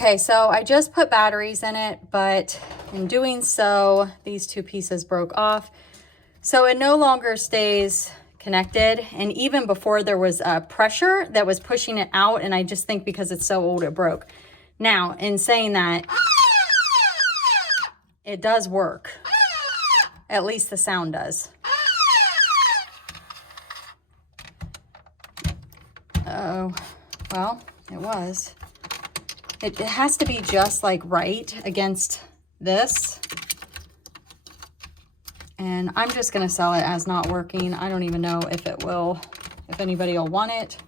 Okay, so I just put batteries in it, but in doing so, these two pieces broke off. So it no longer stays connected. And even before, there was pressure that was pushing it out. And I just think because it's so old, it broke. Now, in saying that, it does work. At least the sound does. Uh-oh. Well, it was. It has to be just like right against this. And I'm just going to sell it as not working. I don't even know if it will, if anybody will want it.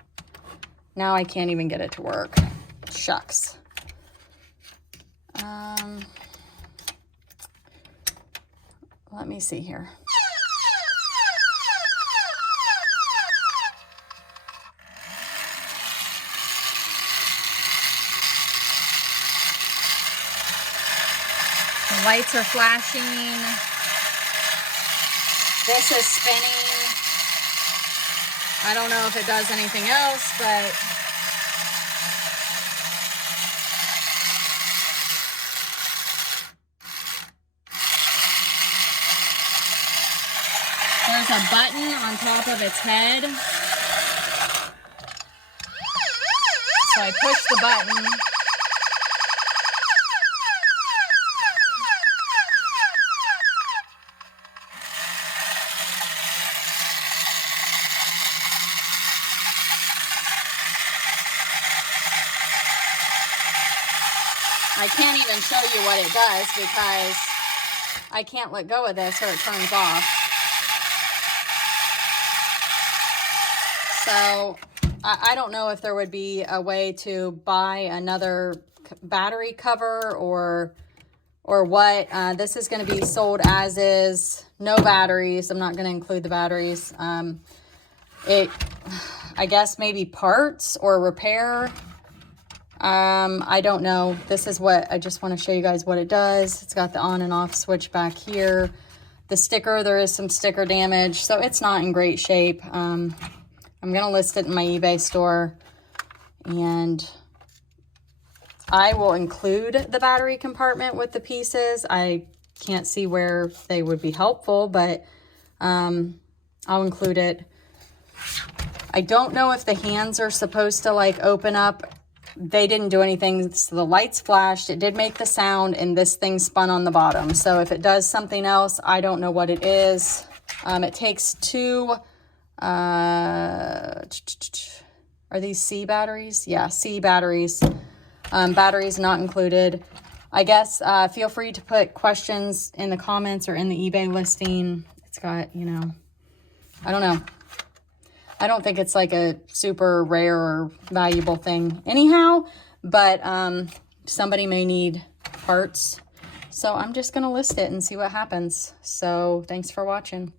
Now I can't even get it to work. Shucks. Let me see here. The lights are flashing. This is spinning. I don't know if it does anything else, but there's a button on top of its head. So I push the button. I can't even show you what it does because I can't let go of this or it turns off. So I don't know if there would be a way to buy another battery cover or what. This is going to be sold as is, no batteries. I'm not going to include the batteries. I guess maybe parts or repair. I don't know. This is what, I just want to show you guys what it does. It's got the on and off switch back here. The sticker, there is some sticker damage, so it's not in great shape. I'm going to list it in my eBay store, and I will include the battery compartment with the pieces. I can't see where they would be helpful, but I'll include it. I don't know if the hands are supposed to like open up. They didn't do anything, so the lights flashed, it did make the sound, and this thing spun on the bottom. So if it does something else, I don't know what it is. It takes two, are these C batteries? Yeah, C batteries. Batteries not included. I guess feel free to put questions in the comments or in the eBay listing. It's got, you know, I don't know. I don't think it's like a super rare or valuable thing anyhow, but somebody may need parts. So I'm just going to list it and see what happens. So thanks for watching.